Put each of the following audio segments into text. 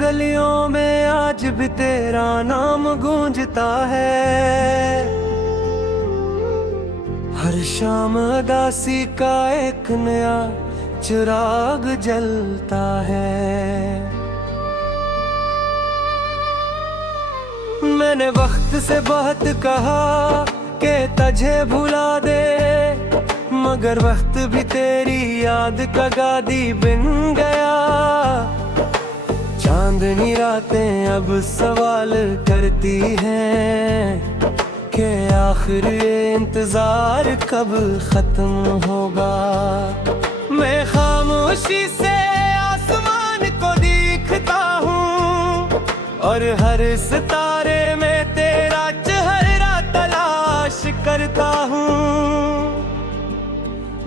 गलियों में आज भी तेरा नाम गूंजता है। हर शाम उदासी का एक नया चिराग जलता है। मैंने वक्त से बहुत कहा कि तुझे भुला दे, मगर वक्त भी तेरी याद का गादी बन गया। चांदनी रातें अब सवाल करती हैं कि आखिर ये इंतजार कब खत्म होगा। मैं खामोशी से आसमान को देखता हूँ और हर सितारे में तेरा चेहरा तलाश करता हूँ,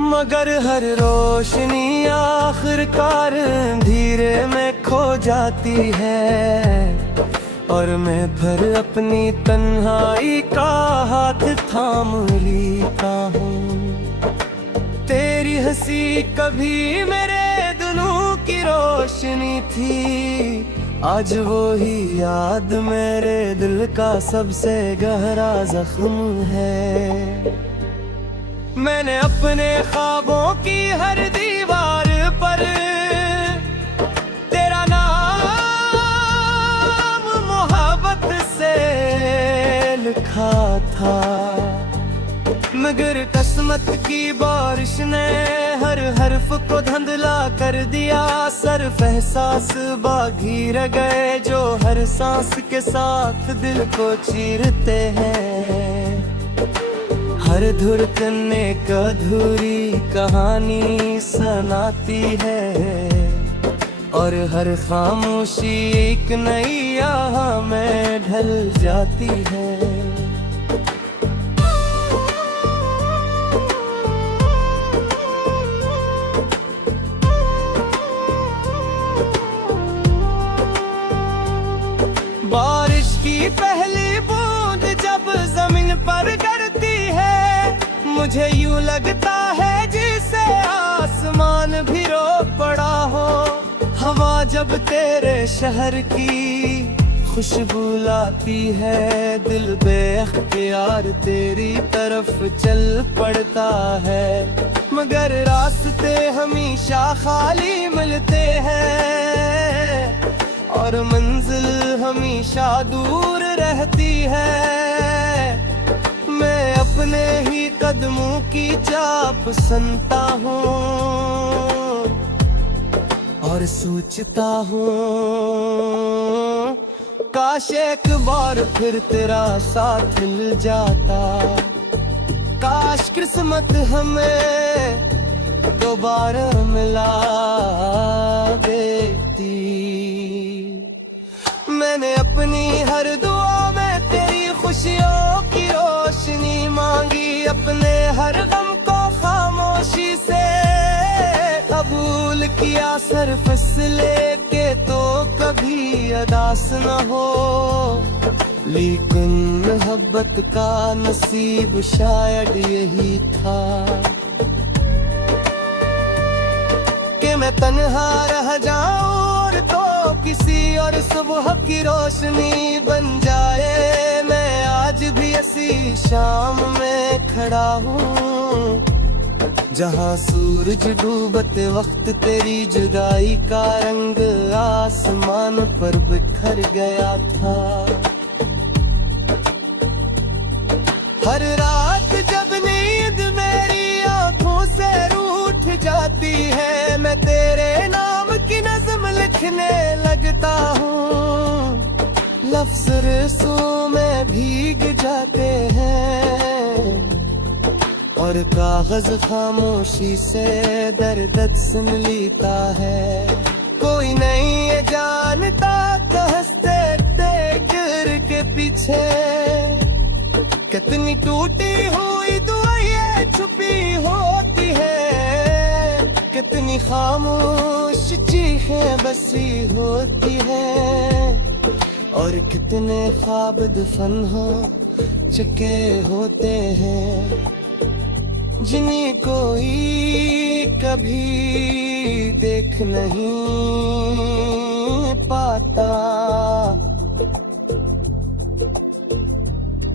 मगर हर रोशनी आखिरकार धीरे में खो जाती है और मैं फिर अपनी तन्हाई का हाथ थाम लेता हूँ। तेरी हंसी कभी मेरे दिलों की रोशनी थी, आज वो ही याद मेरे दिल का सबसे गहरा जख्म है। मैंने अपने ख्वाबों की हर दीवार पर तेरा नाम मोहब्बत से लिखा था, मगर किस्मत की बारिश ने हर हर्फ को धुंधला कर दिया। सिर्फ एहसास बाकी रह गए जो हर सांस के साथ दिल को चीरते हैं। हर धड़कन एक अधूरी कहानी सुनाती है और हर खामोशी एक नई आह में ढल जाती है। बारिश की पहली बूंद जब जमीन पर गिरती है, मुझे यूं लगता है जिसे आसमान भी रो पड़ा हो। हवा जब तेरे शहर की खुशबू लाती है, दिल बेख्तियार तेरी तरफ चल पड़ता है, मगर रास्ते हमेशा खाली मिलते हैं और मंजिल हमेशा दूर रहती है। मैं अपने ही कदमों की चाप सुनता हूँ और सोचता हूँ काश एक बार फिर तेरा साथ मिल जाता। काश किस्मत हमें दोबारा मिला देती। मैंने अपनी हर दुआ में तेरी खुशियों की रोशनी मांगी, अपने हर गम को खामोशी से कबूल किया, सिर्फ इसलिए के तो कभी अदास न हो। लेकिन मोहब्बत का नसीब शायद यही था कि मैं तन्हा रह जाऊं और तो किसी और सुबह की रोशनी बन जाए। मैं आज भी ऐसी शाम में खड़ा हूँ जहाँ सूरज डूबते वक्त तेरी जुदाई का रंग आसमान पर बिखर गया था। हर रात जब नींद मेरी आंखों से रूठ जाती है, मैं तेरे नाम की नज़्म लिखने लगता हूँ। लफ्ज़ रस्सों में भीग जाते हैं और कागज खामोशी से दर्द सुन लेता है। कोई नहीं ये जानता कि हंसते गिर के पीछे कितनी टूटी हुई दुआएं छुपी होती है, कितनी खामोश चीखें बसी होती है और कितने ख्वाब दफन हो चुके होते हैं जिन्हें कोई कभी देख नहीं पाता।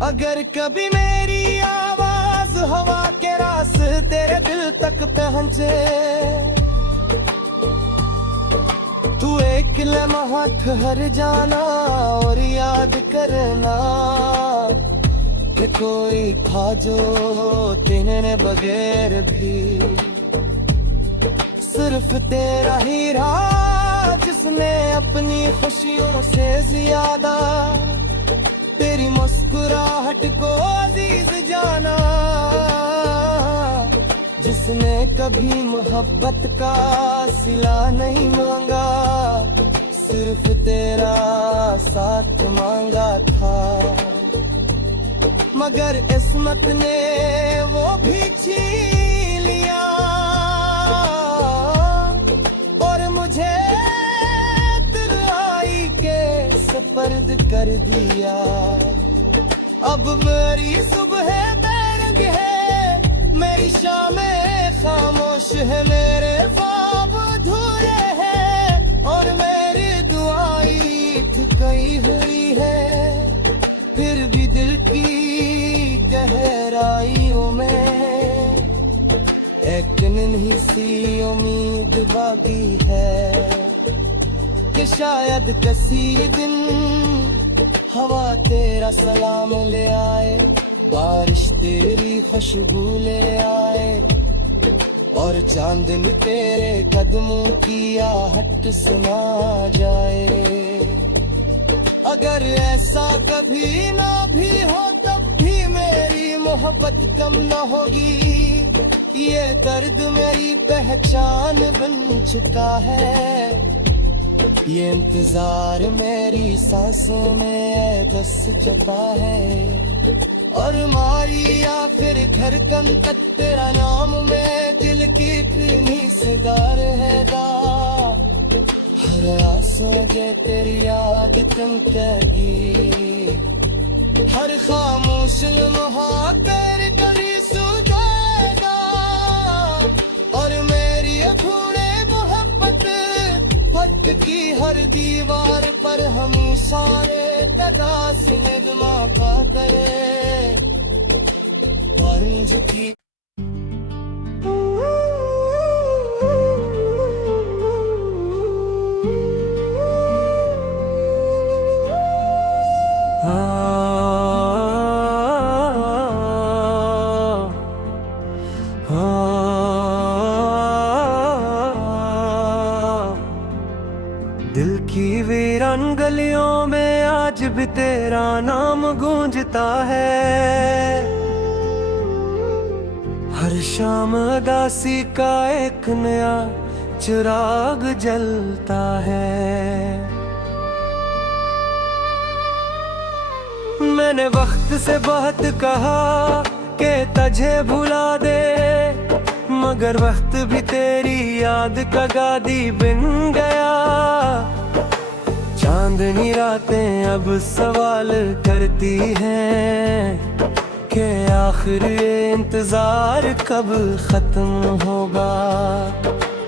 अगर कभी मेरी आवाज हवा के रास्ते तेरे दिल तक पहुंचे, तू एक लम्हा ठहर जाना और याद करना कि कोई था जो तेरे बगैर भी सिर्फ तेरा ही रहा, जिसने अपनी खुशियों से ज्यादा तेरी मुस्कुराहट को अजीज जाना, जिसने कभी मोहब्बत का सिला नहीं मांगा, सिर्फ तेरा साथ मांगा था। मगर किस्मत ने वो भी छीन लिया और मुझे तन्हाई के सपर्द कर दिया। अब मेरी सुबह बैरंग है, मेरी शामें खामोश है, मेरे ख्वाब अधूरे हैं और मेरी दुआएं थकई हुई है। फिर भी दिल की गहराइयों में एक नन्ही सी उम्मीद बाकी है कि शायद किसी दिन हवा तेरा सलाम ले आए, बारिश तेरी खुशबू ले आए और चांदनी तेरे कदमों की आहट सुना जाए। अगर ऐसा कभी ना भी हो तब भी मेरी मोहब्बत कम ना होगी, ये दर्द मेरी पहचान बन चुका है। ये इंतजार मेरी सांसों में बस चुका है और मारी या फिर धड़कन तक तेरा नाम में दिल की इतनी सदा रहेगा। हर आंसू जे तेरी याद चमकेगी, हर खामोश लम्हा तेरे करीब सुनेगा और मेरी अधूरे मोहब्बत की हर दीवार पर हम सारे तदास निगमा का करे परंज की। दिल की वीरान गलियों में आज भी तेरा नाम गूंजता है। हर शाम उदासी का एक नया चिराग जलता है। मैंने वक्त से बहुत कहा कि तुझे भुला दे, मगर वक्त भी तेरी याद का गादी बन गया। चांदनी रातें अब सवाल करती हैं कि आखिर ये इंतजार कब खत्म होगा।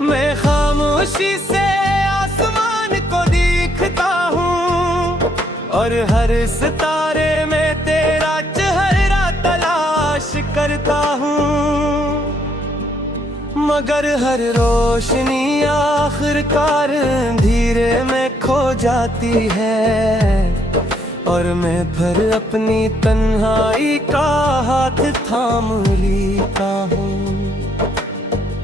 मैं खामोशी से आसमान को देखता हूँ और हर सितारे में तेरा चेहरा तलाश करता हूँ, मगर हर रोशनी आखिरकार धीरे में खो जाती है और मैं फिर अपनी तन्हाई का हाथ थाम लेता हूँ।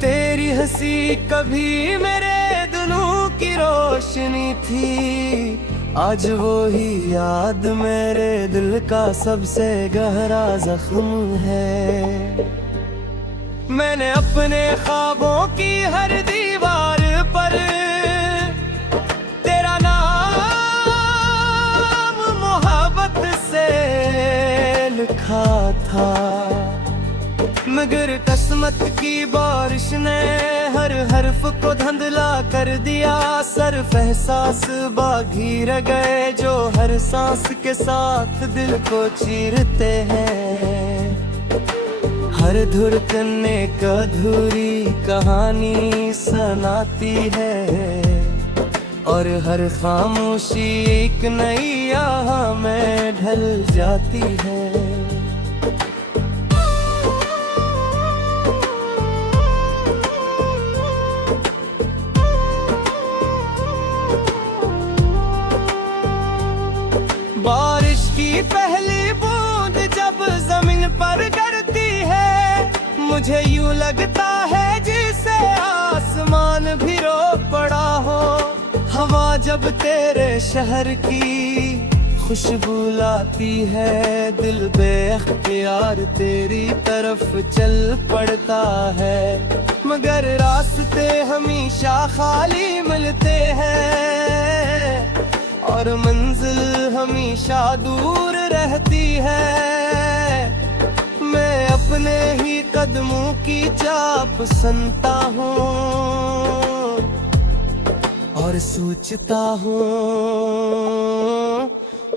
तेरी हंसी कभी मेरे दिलों की रोशनी थी, आज वो ही याद मेरे दिल का सबसे गहरा जख्म है। मैंने अपने ख्वाबों की हर दीवार पर तेरा नाम मोहब्बत से लिखा था, मगर किस्मत की बारिश ने हर हर्फ को धुंधला कर दिया। सिर्फ एहसास बाकी रह गए जो हर सांस के साथ दिल को चीरते हैं। हर धड़कन एक अधूरी कहानी सुनाती है और हर खामोशी एक नई आह में ढल जाती है। बारिश की पहली बूंद जब जमीन पर गिरती है, मुझे यूं लगता है जिसे आसमान भी रो पड़ा हो। हवा जब तेरे शहर की खुशबू लाती है, दिल बेअख्तियार तेरी तरफ चल पड़ता है। मगर रास्ते हमेशा खाली मिलते हैं और मंजिल हमेशा दूर रहती है। मैं अपने ही कदमों की चाप सुनता हूँ और सोचता हूँ,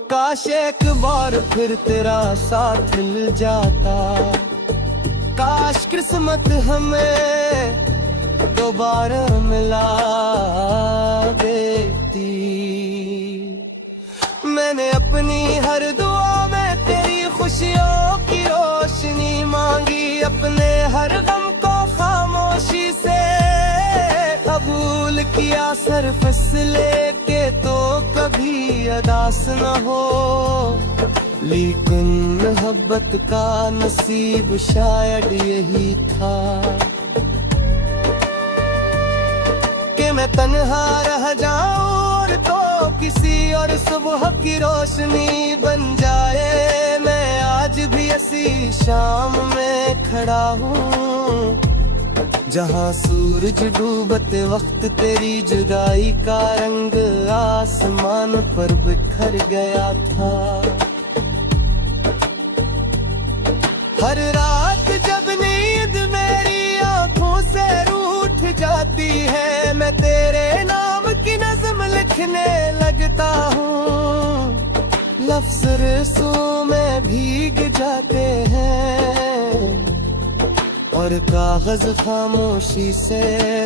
काश एक बार फिर तेरा साथ मिल जाता। काश किस्मत हमें दोबारा मिला देती। मैंने अपनी हर दुआ में तेरी खुशियों की रोशनी मांगी, अपने हर गम को खामोशी से कबूल किया। सर फैसले के तो कभी अदास न हो, लेकिन मोहब्बत का नसीब शायद यही था कि मैं तन्हा रह जाऊं और तो किसी और सुबह की रोशनी बन जाए। मैं आज भी ऐसी शाम में खड़ा हूँ जहाँ सूरज डूबते वक्त तेरी जुदाई का रंग आसमान पर बिखर गया था। हर रात जब नींद मेरी आंखों से रूठ जाती है, मैं तेरे नाम की नज़्म लिखने लगता हूँ। लफ्ज़ रस्सों में भीग जाते हैं और कागज खामोशी से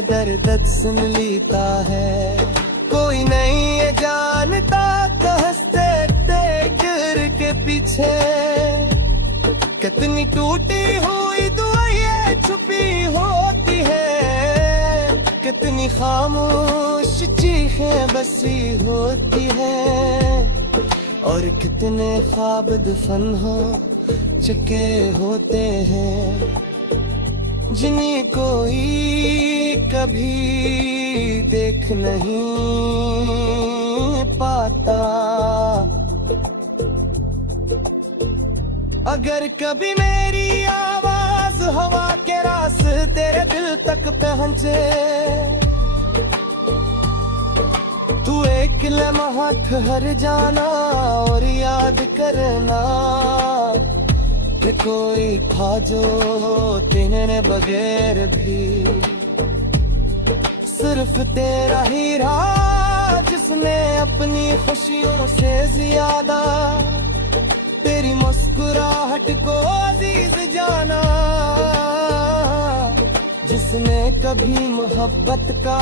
दर्द सुन लेता है। कोई नहीं ये जानता कि हंसते गिर के पीछे कितनी टूटी हुई दुआएं छुपी होती है, कितनी खामोश चीखें बसी होती है और कितने ख्वाब दफन हो चुके होते हैं जिन्हें कोई कभी देख नहीं पाता। अगर कभी मेरी आवाज हवा के रास्ते तेरे दिल तक पहुंचे, तू एक लम्हा ठहर जाना और याद करना कि कोई था जो तेरे बगैर भी सिर्फ तेरा ही रहा, जिसने अपनी खुशियों से ज्यादा तेरी मुस्कुराहट को अजीज जाना, जिसने कभी मोहब्बत का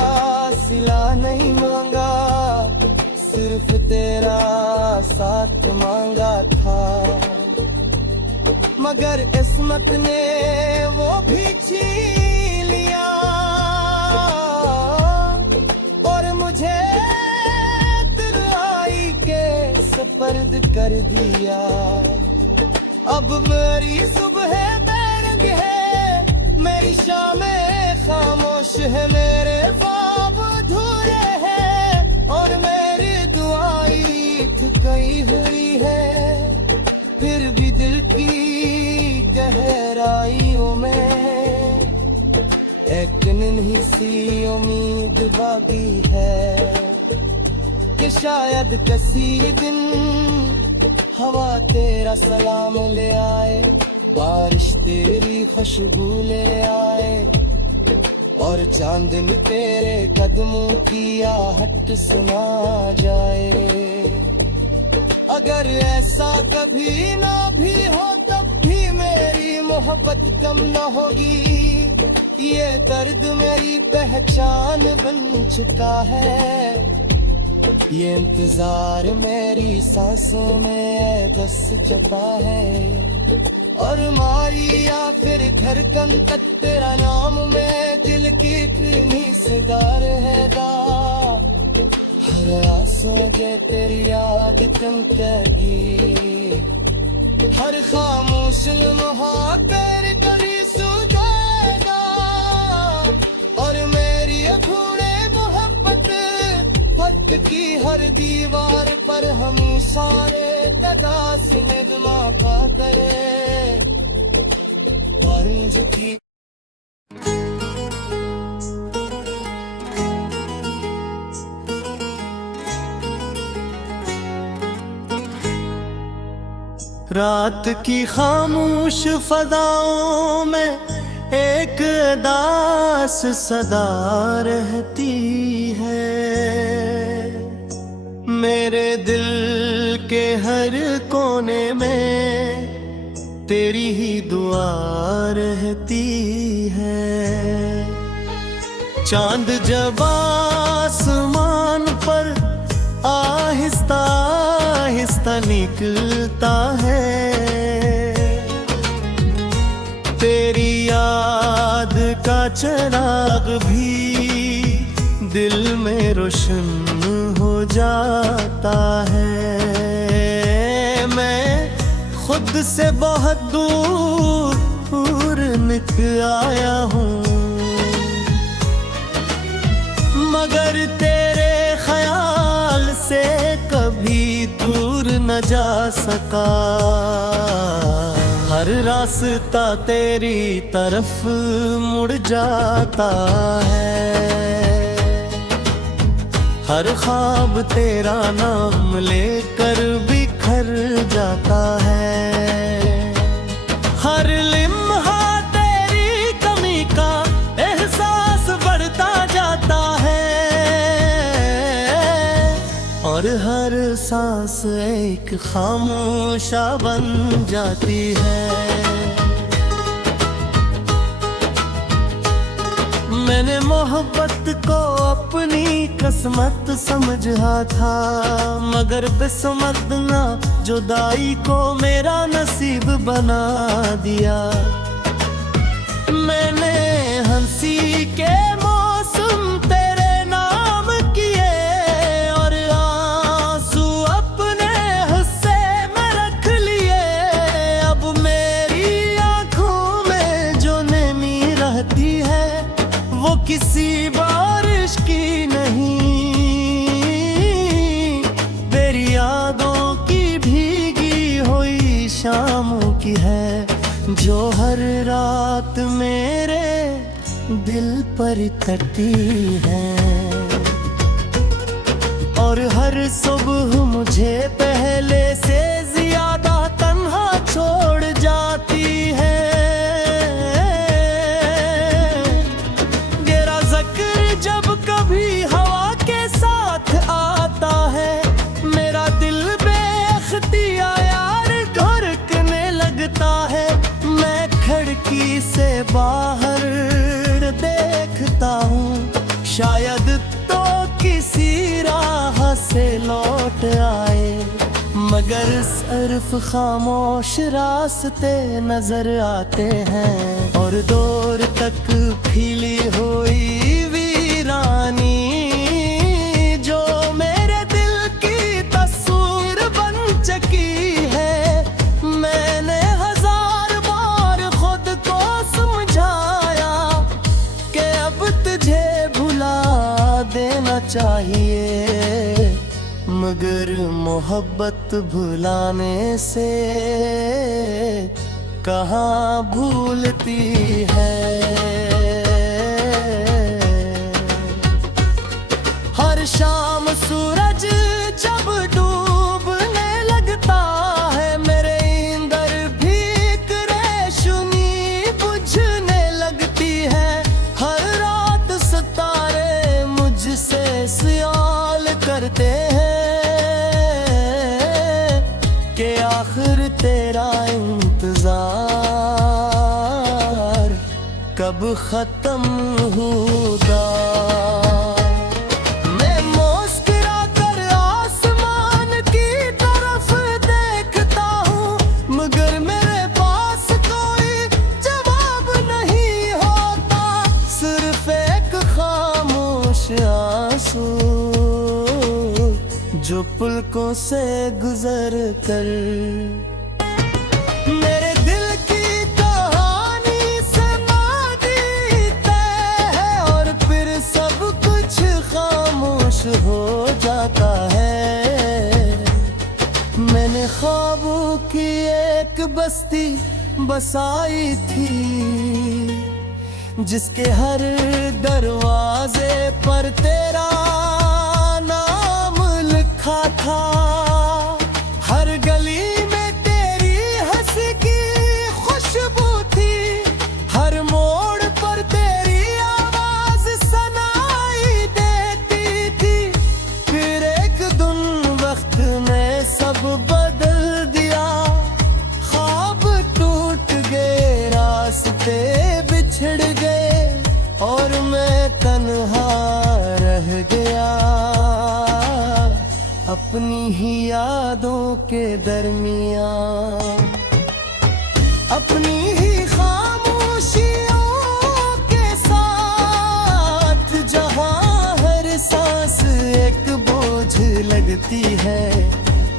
सिला नहीं मांगा, सिर्फ तेरा साथ मांगा था। मगर किस्मत ने वो भी छीन लिया और मुझे तन्हाई के सुपर्द कर दिया। अब मेरी सुबह बैरंग है, मेरी शामें खामोश है, मेरे ख्वाब अधूरे हैं और मेरी दुआएं थकी हुई है। फिर भी दिल की गहराइयों में एक नन्ही सी उम्मीद बाकी है कि शायद किसी दिन हवा तेरा सलाम ले आए, बारिश तेरी खुशबू ले आए और चांदनी तेरे कदमों की आहट सुना जाए। अगर ऐसा कभी ना भी हो तब भी मेरी मोहब्बत कम ना होगी। ये दर्द मेरी पहचान बन चुका है, ये इंतजार मेरी सांसों में बस छपा है, और मारी या फिर धड़कन तक तेरा नाम में दिल की इतनी सिदार है दा। हर आंसू जे तेरी याद चमकेगी, हर खामोश लम्हा तेरे करी सुझेगा, और मेरी अधूरे मोहब्बत फट की हर दीवार पर हम सारे तदास में धमाका करे ऑरेंज की। रात की खामोश फदाओं में एक दास सदा रहती है, मेरे दिल के हर कोने में तेरी ही दुआ रहती है। चांद जब आसमान पर आहिस्ता आहिस्ता निकलता है, तेरी याद का चिराग भी दिल में रोशन हो जाता है। मैं खुद से बहुत दूर निकल आया हूँ, मगर तेरे ख्याल से कभी दूर न जा सका। हर रास्ता तेरी तरफ मुड़ जाता है, हर ख्वाब तेरा नाम लेकर बिखर जाता है। हर लिम्हा तेरी कमी का एहसास बढ़ता जाता है, और हर सांस एक खामोशा बन जाती है। मैंने मोहब्बत को अपनी किस्मत समझा था, मगर किस्मत ना जुदाई को मेरा नसीब बना दिया। मैंने हंसी के मौसम तेरे नाम किए, और आंसू अपने हिस्से में रख लिए। अब मेरी आंखों में जो नमी रहती है वो किसी बारिश की नहीं, तेरी यादों की भीगी हुई शामों की है, जो हर रात मेरे दिल पर तटी है। और हर सुबह मुझे पहले से ज्यादा तन्हा छोड़ जाती है। जब कभी हवा के साथ आता है, मेरा दिल बेख्तियार धड़कने लगता है। मैं खिड़की से बाहर देखता हूँ, शायद तो किसी राह से लौट आए, मगर सिर्फ खामोश रास्ते नजर आते हैं। और दूर तक फैली हुई वीरानी जो मेरे दिल की तस्वीर बन चुकी है। मैंने हजार बार खुद को समझाया कि अब तुझे भुला देना चाहिए, मगर मोहब्बत भुलाने से कहाँ भूलती है। हर शाम सूरज जब डूबने लगता है, मेरे अंदर भी एक रोशनी बुझने लगती है। हर रात सितारे मुझसे सवाल करते हैं कि आखिर तेरा इंतजार कब खत्म होगा। मैं मुस्कुरा कर पुलकों से गुजर कर मेरे दिल की कहानी समाधि तय है और फिर सब कुछ खामोश हो जाता है। मैंने ख्वाबों की एक बस्ती बसाई थी जिसके हर दरवाजे पर तेरा नाम लिखा था। हर गली में तेरी हंसी की खुशबू थी, हर मोड़ पर तेरी आवाज सुनाई देती थी। फिर एक दिन वक्त ने सब बदल दिया, ख्वाब टूट गए, रास्ते बिछड़ गए और मैं तन्हा रह गया अपनी ही यादों के दरमियान, अपनी ही खामोशियों के साथ। जहाँ हर सांस एक बोझ लगती है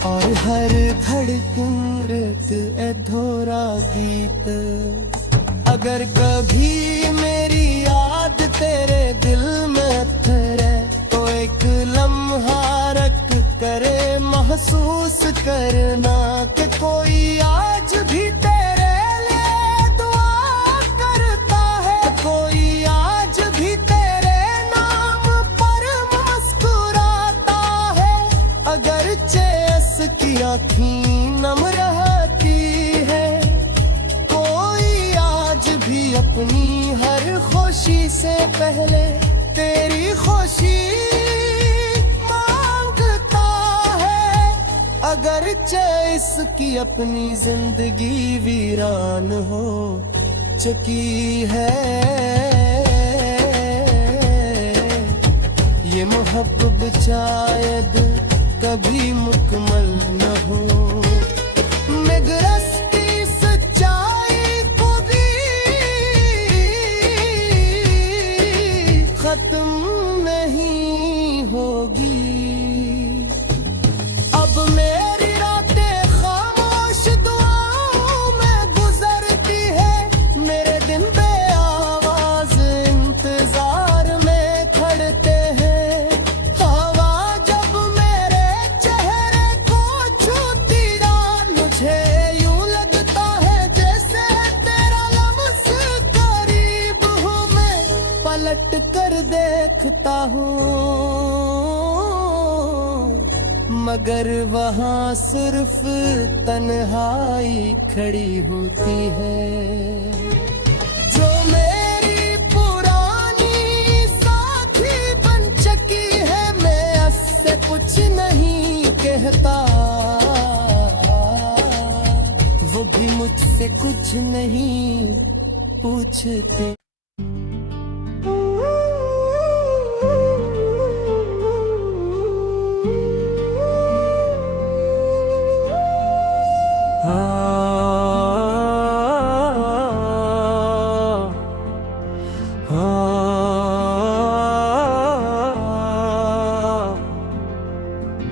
और हर धड़कन एक अधूरा गीत। अगर कभी मेरी याद तेरे दिल में ठहरे तो एक लम्हा रख करे महसूस करना कि कोई आज भी तेरे लिए दुआ करता है, कोई आज भी तेरे नाम पर मुस्कुराता है। अगर चेस की आँखें नम रहती है, भी अपनी हर खुशी से पहले तेरी खुशी मांगता है। अगर इसकी अपनी जिंदगी वीरान हो चुकी है, ये मोहब्बत शायद कभी मुकम्मल न हो। निगरस्ती सच्चाई खत्म नहीं होगी। अब मेरी रातें खामोश दुआओं में गुजरती है, मेरे दिन पे आवाज इंतजार में खड़ते हैं। हवा जब मेरे चेहरे को छूती जान, मुझे यूं लगता है जैसे तेरा लम्स करीब हूँ। मैं पलट कर देखता हूँ मगर वहाँ सिर्फ तन्हाई खड़ी होती है। जो मेरी पुरानी साथी बन चुकी है, मैं उससे कुछ नहीं कहता, वो भी मुझसे कुछ नहीं पूछती।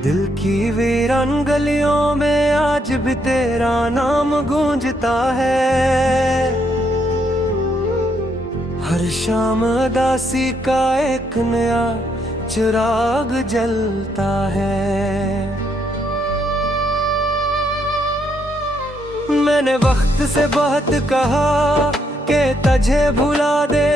दिल की वीरान गलियों में आज भी तेरा नाम गूंजता है। हर शाम उदासी का एक नया चिराग जलता है। मैंने वक्त से बहुत कहा कि तुझे भुला दे,